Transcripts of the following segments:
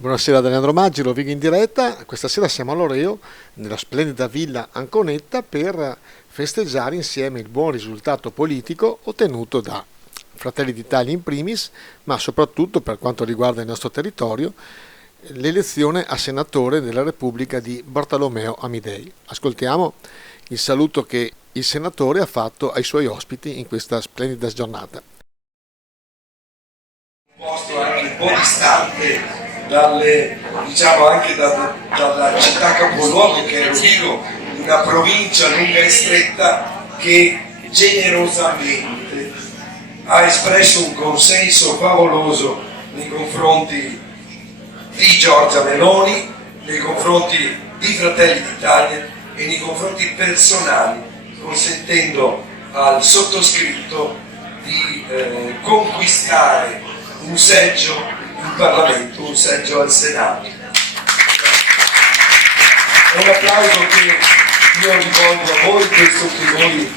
Buonasera da Leandro Maggi, Rovigo in diretta. Questa sera siamo a Loreo, nella splendida villa Anconetta, per festeggiare insieme il buon risultato politico ottenuto da Fratelli d'Italia in primis, ma soprattutto per quanto riguarda il nostro territorio, l'elezione a senatore della Repubblica di Bartolomeo Amidei. Ascoltiamo il saluto che il senatore ha fatto ai suoi ospiti in questa splendida giornata. Un posto anche un po' distante diciamo anche dalla città capoluogo che è Rovigo, una provincia lunga e stretta che generosamente ha espresso un consenso favoloso nei confronti di Giorgia Meloni, nei confronti di Fratelli d'Italia e nei confronti personali, consentendo al sottoscritto di conquistare un seggio in Parlamento, un seggio al Senato. È un applauso che io rivolgo a voi, questo che voi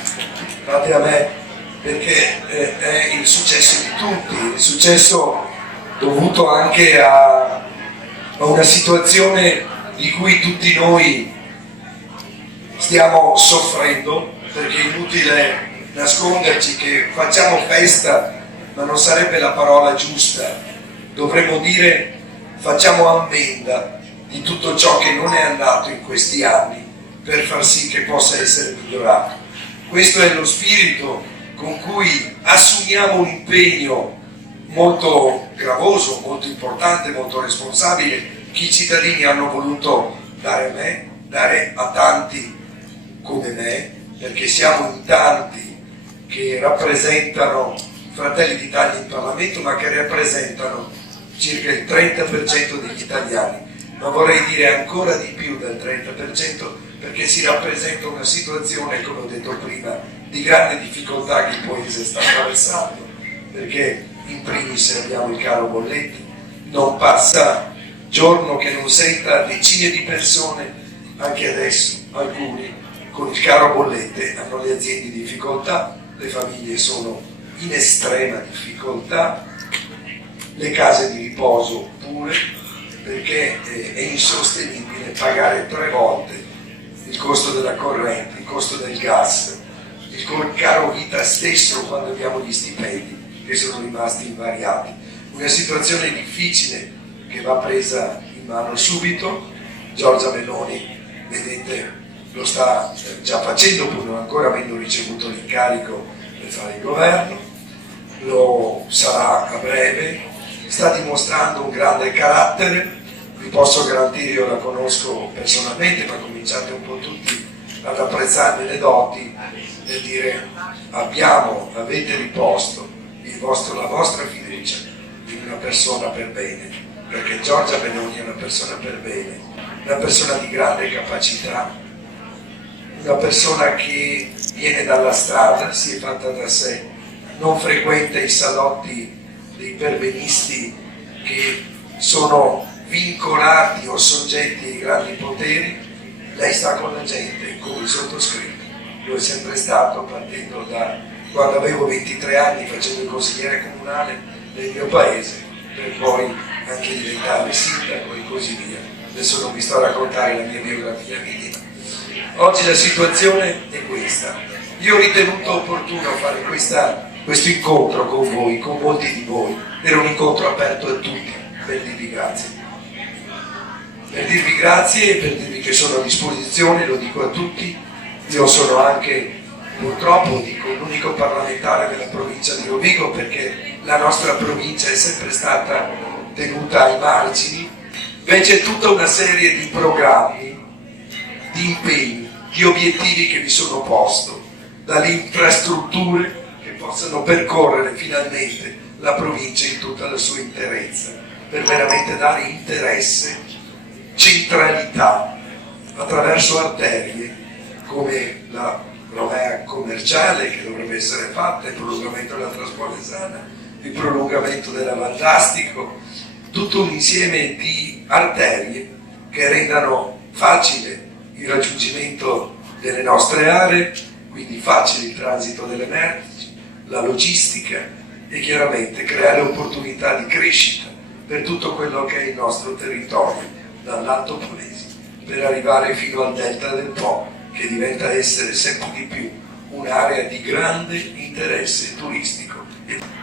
fate a me, perché è il successo di tutti, il successo dovuto anche a una situazione di cui tutti noi stiamo soffrendo, perché è inutile nasconderci che facciamo festa, ma non sarebbe la parola giusta. Dovremmo dire facciamo ammenda di tutto ciò che non è andato in questi anni per far sì che possa essere migliorato. Questo è lo spirito con cui assumiamo un impegno molto gravoso, molto importante, molto responsabile, che i cittadini hanno voluto dare a me, dare a tanti come me, perché siamo in tanti che rappresentano Fratelli d'Italia in Parlamento, ma che rappresentano circa il 30% degli italiani, ma vorrei dire ancora di più del 30%, perché si rappresenta una situazione, come ho detto prima, di grande difficoltà che il Paese sta attraversando, perché in primis abbiamo il caro bolletti, non passa giorno che non senta decine di persone, anche adesso alcuni, con il caro bollette hanno le aziende in difficoltà, le famiglie sono in estrema difficoltà, le case di riposo pure, perché è insostenibile pagare 3 volte il costo della corrente, il costo del gas, il caro vita stesso quando abbiamo gli stipendi che sono rimasti invariati. Una situazione difficile che va presa in mano subito. Giorgia Meloni, vedete, lo sta già facendo pur non ancora avendo ricevuto l'incarico per fare il governo, lo sarà a breve. Sta dimostrando un grande carattere, vi posso garantire, io la conosco personalmente, ma cominciate un po' tutti ad apprezzarne le doti, nel dire avete riposto la vostra fiducia in una persona per bene, perché Giorgia Meloni è una persona per bene, una persona di grande capacità, una persona che viene dalla strada, si è fatta da sé, non frequenta i salotti dei perbenisti che sono vincolati o soggetti ai grandi poteri. Lei sta con la gente, con il sottoscritto. Lo è sempre stato, partendo da quando avevo 23 anni facendo il consigliere comunale nel mio paese, per poi anche diventare sindaco e così via. Adesso non vi sto a raccontare la mia biografia minima. Oggi la situazione è questa. Io ho ritenuto opportuno fare questo incontro con voi, con molti di voi. Era un incontro aperto a tutti, per dirvi grazie. Per dirvi grazie e per dirvi che sono a disposizione, lo dico a tutti. Io sono anche, purtroppo, dico, l'unico parlamentare della provincia di Rovigo, perché la nostra provincia è sempre stata tenuta ai margini. Invece tutta una serie di programmi, di impegni, di obiettivi che vi sono posto, dalle infrastrutture che possano percorrere finalmente la provincia in tutta la sua interezza, per veramente dare interesse, centralità, attraverso arterie come la Romea commerciale che dovrebbe essere fatta, il prolungamento della Traspolesana, il prolungamento della Valdastico, tutto un insieme di arterie che rendano facile il raggiungimento delle nostre aree, quindi facile il transito delle merci, la logistica e chiaramente creare opportunità di crescita per tutto quello che è il nostro territorio, dall'Alto Polesine per arrivare fino al Delta del Po, che diventa essere sempre di più un'area di grande interesse turistico.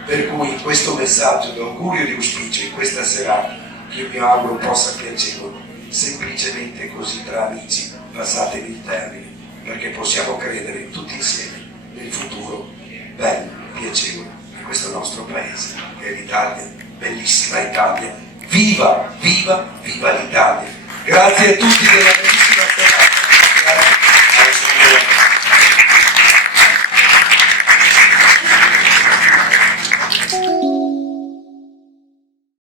Per cui questo messaggio d'augurio e di auspicio in questa serata, che mi auguro possa piacevole, semplicemente così tra amici, passatemi il termine, perché possiamo credere tutti insieme nel futuro bello, piacevole di questo nostro paese, che è l'Italia, bellissima Italia. Viva, viva, viva l'Italia! Grazie a tutti della